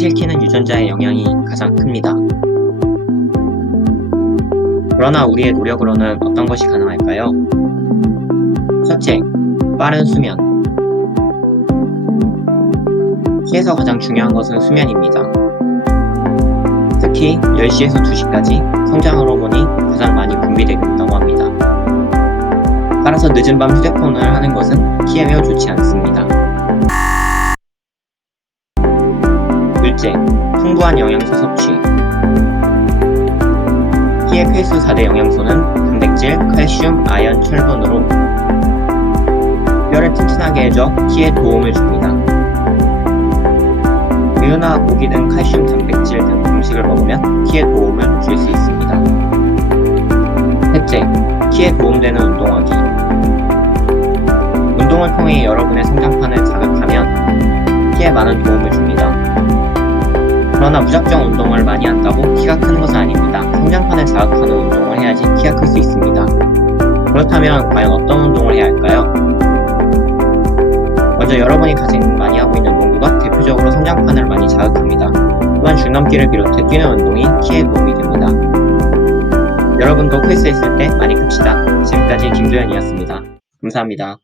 7키는 유전자의 영향이 가장 큽니다. 그러나 우리의 노력으로는 어떤 것이 가능할까요? 첫째, 빠른 수면. 키에서 가장 중요한 것은 수면입니다. 특히 10시에서 2시까지 성장 호르몬이 가장 많이 분비되고 있다고 합니다. 따라서 늦은 밤 휴대폰을 하는 것은 키에 매우 좋지 않습니다. 둘째, 풍부한 영양소 섭취. 키의 필수 4대 영양소는 단백질, 칼슘, 아연, 철분으로 뼈를 튼튼하게 해줘 키에 도움을 줍니다. 우유나 고기 등 칼슘, 단백질 등 음식을 먹으면 키에 도움을 줄 수 있습니다. 셋째, 키에 도움되는 운동하기. 운동을 통해 여러분의 성장판을 자극하면 키에 많은 도움을 줍니다. 그러나 무작정 운동을 많이 한다고 키가 크는 것은 아닙니다. 성장판을 자극하는 운동을 해야지 키가 클 수 있습니다. 그렇다면 과연 어떤 운동을 해야 할까요? 먼저 여러분이 가장 많이 하고 있는 농구가 대표적으로 성장판을 많이 자극합니다. 또한 줄넘기를 비롯해 뛰는 운동이 키에 도움이 됩니다. 여러분도 클 수 있을 때 많이 큽시다. 지금까지 김도현이었습니다. 감사합니다.